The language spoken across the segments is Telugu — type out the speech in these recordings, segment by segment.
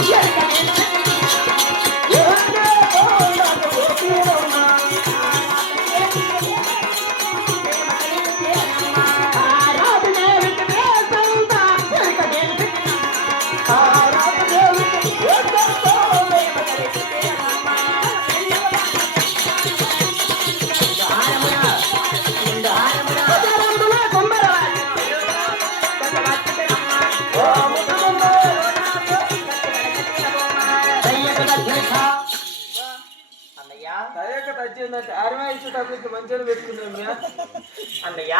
అన్నయ్య అరవై ఇచ్చేటప్పుడు మంచిగా పెట్టుకున్నాం. అన్నయ్య.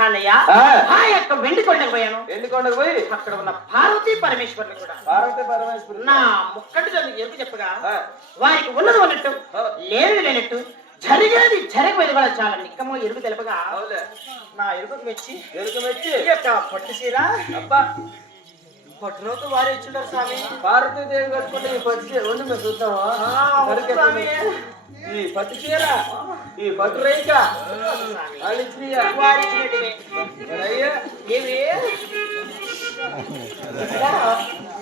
అన్నయ్య? ఆ. యొక్క వెండి కొండకు పోయాను. ఎండుకొండకు పోయి? అక్కడ ఉన్న పార్వతీ పరమేశ్వరులు కూడా. పార్వతి పరమేశ్వరి నా ముక్కటి చదువు ఎరుపు చెప్పగా ఆ, వారికి ఉన్నది ఉన్నట్టు లేనిది లేనట్టు జరిగేది జరగలేదు కూడా చాలా. నిక్కము ఎరుపు తెలుపగా అవులే. నా ఎరుపుకి మెచ్చి ఎరుక మెచ్చి. ఈ యొక్క పట్టు చీర అబ్బా. పట్టులోకి వారి ఇచ్చింటారు స్వామి పార్వతీదేవి కట్టుకుంటే ఈ చీర మేము స్వామి. ఈ చీర ఈ పట్టు. వాళ్ళు? వారి ఇచ్చినట్టువే.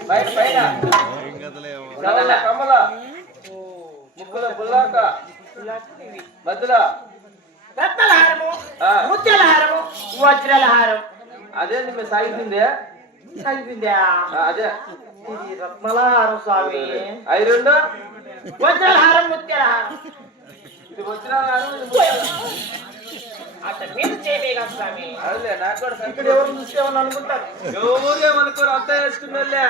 పైన చవల కమల ముక్కుల బుల్లాక ఇలాంటివి. మధ్యలో రత్నాల హారము ఆ. ముత్యాల హారము వజ్రాల హారం మీరు సాగిందే కలిపిందా అదే. ఇది రత్నాల హారం స్వామి అవి రెండు? వజ్రాల హారం ముత్యాల హారం ఇది ముత్యాల. అట్ట మీద చేయగా స్వామి. అదిలే నాకు కూడా ఇక్కడ సంకటం. ఎవరు చూసేవని అనుకుంటారు? ఎవరు ఏమనుకోరు అంతా వేసుకున్నోళ్ళే.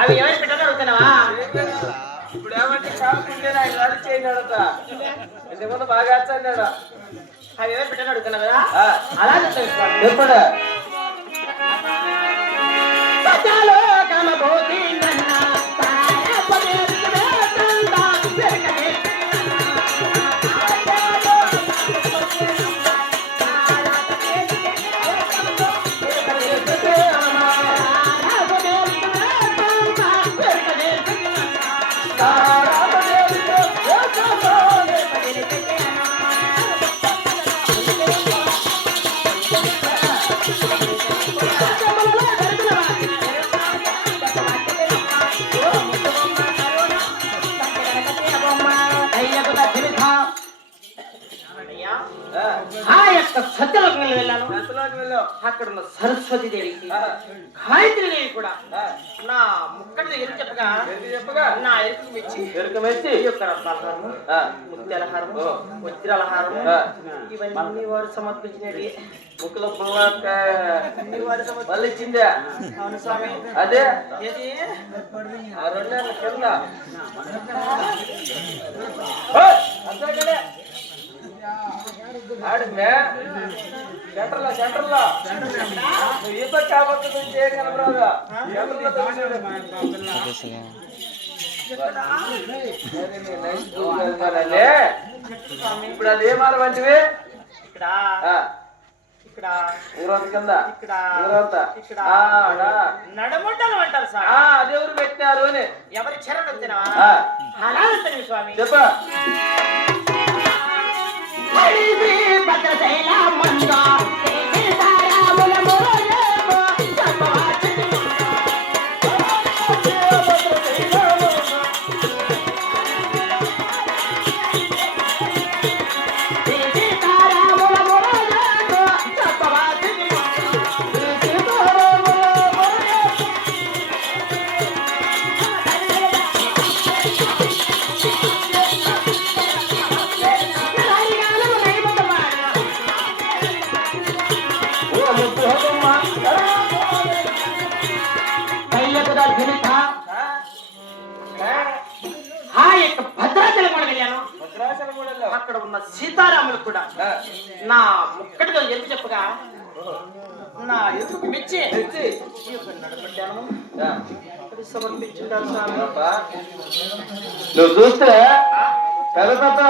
అవి ఎవరు పెట్టారో అడుగుతున్నావా? ఇప్పుడు ఏమంటే కాకుంటే ఆయన నడు చేయనాడట ఇంతకుముందు బాగా వచ్చాడు అవి ఎవరు అడుగుతున్నావా ఆ. అలా చెప్తాను ¡Suéltalo! వెళ్ళాను అక్కడ ఉన్న సరస్వతి దేవికి ఆ, గాయత్రి దేవి కూడా నా ముక్కడి దగ్గర చెప్పగా చెప్పగా? నా ఎరుకు మెచ్చి. ఎరుక మెచ్చి? ఈ యొక్క రత్నాల హారము ఆ, ముత్యాల హారము ఓ. వజ్రాల హారము ఆ. ఇవన్నీ వారు సమర్పించినవి. ముక్కుల సమర్పి మళ్ళీ ఇచ్చిందే అవును స్వామి. అదే. ఏది? ఆ రెండేళ్ళ కింద. ఆడిందే సెంటర్లో సెంటర్లో. ఈత కాబట్టి నుంచి ఏం? కనపరాదు ఇప్పుడు అది ఏ మాల వంటివి? ఇక్కడ. ఇక్కడ. ఊరంత కింద. ఇక్కడ. ఊరంతా. ఇక్కడ. నడమంటలు అంటారు స్వామి. అది ఎవరు పెట్టినారు అని. ఎవరి చరణ్. అలా అంటారు స్వామి. చెప్ప. la అక్కడ ఉన్న సీతారాములు కూడా నా ముక్కటితో ఎరుపు చెప్పగా? నా ఎరుపుకి మెచ్చి. నువ్వు చూస్తే పెద్ద పెద్ద.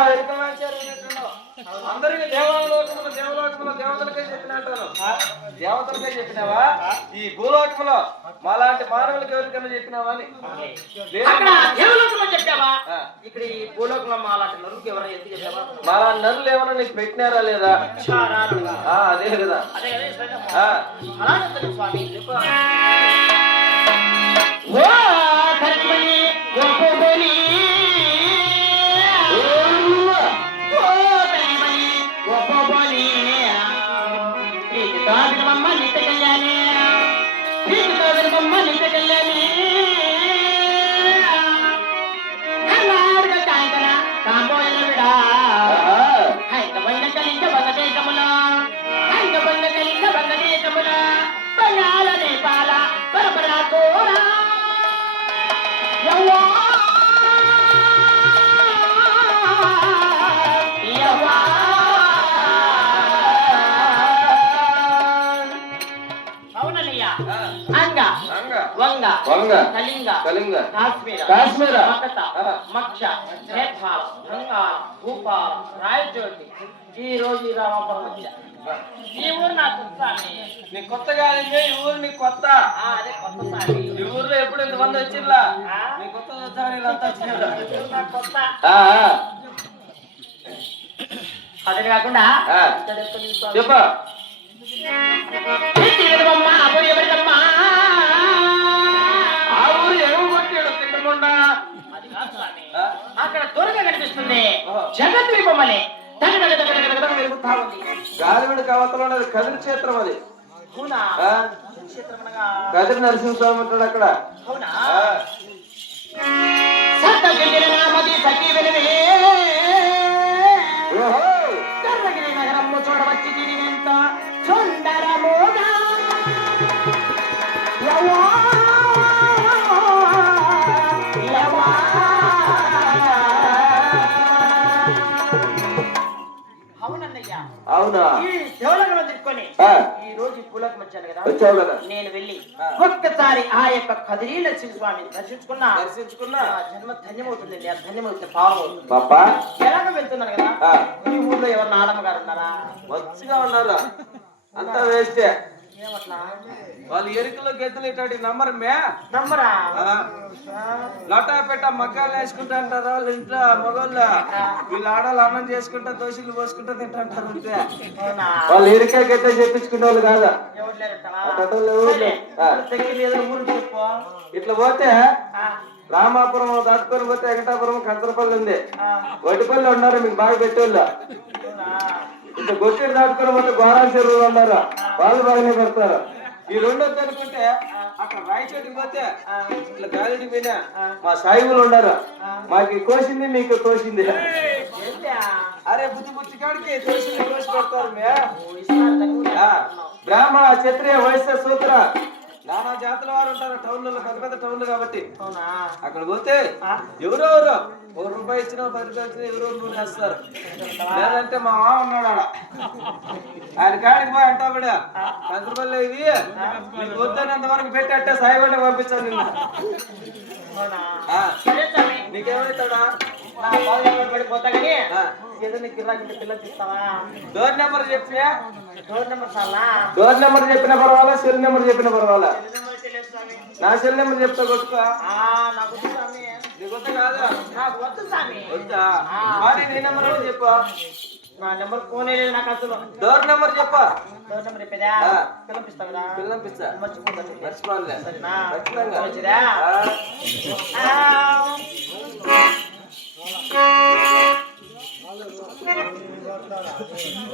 అందరికీ దేవలోకములు దేవతలకే చెప్పినట్టాను దేవతలకే చెప్పినావా? ఈ భూలోకంలో మాలాంటి మానవులకు ఎవరికైనా చెప్పినావా అని? దేవలోకంలో ఈ భూలోకంలో ఎవరైనా ఎందుకు చెప్పావా? మాలాంటి నరులు ఏమన్నా నీకు పెట్టినారా లేదా. ఆ, అదే కదా. అదే. ఆ, ఉంటుంది స్వామి ఓ ఓ నిత్య నిత్య కళ్యాణి. అంగ వంగ వంగ, కళింగ కళింగ, కాశ్మీర కాశ్మీర, మకత. మక్ష నేపాల బంగాళ భూపాల రాయచోటి. ఈ రోజు ఈ రామాపురం వచ్చా ఈ ఊరు నాకు స్వామి నీ కొత్త కాదండి ఈ ఊరు నీకు కొత్త. అదే కొత్త స్వామి ఈ ఊర్లో ఎప్పుడు ఇంతమంది వచ్చిర్లా? నీ కొత్త వచ్చా వీళ్ళంతా నాకు కొత్త. అదే కాకుండా? చెప్పు. అక్కడ దూరంగా కనిపిస్తుంది. జగత్ బొమ్మలే. ఉంది. గాలివిడి కవతలో ఉన్నది కదిరి క్షేత్రం అది. కదిరి నరసింహస్వామి ఉంటాడు అక్కడ. అవునా? ఈ రోజు పూలకు వచ్చాను కదా? వచ్చావు కదా? నేను వెళ్ళి ఆ. ఒక్కసారి ఆ యొక్క కదిరీ లక్ష్మీ స్వామిని దర్శించుకున్నా. దర్శించుకున్నా జన్మ ధన్యమవుతుంది నేను ధన్యమవుతుంది పాపా. ఎలాగ వెళ్తున్నాను కదా? ఆ, ఈ ఊర్లో ఎవరు ఆడమ్మ గారు ఉన్నారా? మంచిగా ఉన్నారు? అంతా వేస్తే వాళ్ళు ఎరుకలో ఇట్లాంటి నమ్మరు మే? నమ్మరా? లొటా పెట్ట మగ్గాలు వేసుకుంటా అంటారు వాళ్ళు ఇంట్లో మగోళ్ళు. వీళ్ళు ఆడవాళ్ళు అన్నం చేసుకుంటా దోశలు పోసుకుంటా తింటాంటారు అంతే. వాళ్ళు ఎరికే గెద్ద చెప్పించుకునే వాళ్ళు కాదా. ఇట్లా పోతే రామాపురం దాటుకొని పోతే వెంకటాపురం కంచరపల్లి ఉంది. ఆ, వటిపల్లి ఉన్నారు మీకు బాగా పెట్టేవాళ్ళు. అవునా? ఇట్లా గొట్టెడు దాటుకొని పోతే గోరాల చెరువులు ఉన్నారు. వాళ్ళు బాగానే పెడతారు. ఈ రెండు అనుకుంటే అక్కడ రాయచోటికి పోతే ఇట్లా గాలికి పోయినా మా సాయిబులు ఉన్నారు మాకు కోసింది మీకు కోసింది? అరే బుద్ధి బుద్ధి కాడికి తోసింది కోసి పెడతారు బ్రాహ్మణ క్షత్రియ వైశ్య సూత్ర. నానా జాతుల వారు ఉంటారు. టౌన్లలో పెద్ద పెద్ద టౌన్లు కాబట్టి. అవునా? అక్కడ పోతే ఆ, ఎవరెవరు ఒక రూపాయి ఇచ్చినా పది రూపాయలు ఇచ్చినా ఎవరో నూనె వేస్తారు. లేదంటే మా మామ ఉన్నాడు ఆడ. ఆయన కాడికి పోయి అంటాబడ పది రూపాయలు ఇది నీకు వద్దనంత వరకు పెట్టి అట్టే సాయిబండి పంపించాను నిన్ను. అవునా? ఆ, సరే స్వామి. నీకేమవుతాడా నా బాగా పడిపోతా కానీ గిరాకి పిల్లలు ఇస్తావా డోర్ నెంబర్ చెప్పియా డోర్ నెంబర్ చాలా? డోర్ నెంబర్ చెప్పిన పర్వాలా సెల్ నెంబర్ చెప్పిన పర్వాలా. నా సెల్ నెంబర్ చెప్తా కొట్టుకో. ఆ, నాకు వద్దు స్వామి. నీకు వద్ద కాదా. నాకు వద్దు స్వామి. వద్దా? మరి నీ నెంబర్ చెప్పు? నా నెంబర్ ఫోన్ లేదు నాకు అసలు. డోర్ నెంబర్ చెప్పు. డోర్ నెంబర్ చెప్పేదా? కదా మర్చిపోతాను. మర్చిపోలే సరేనా? ఖచ్చితంగా మంచిదా ఆ, ఆ.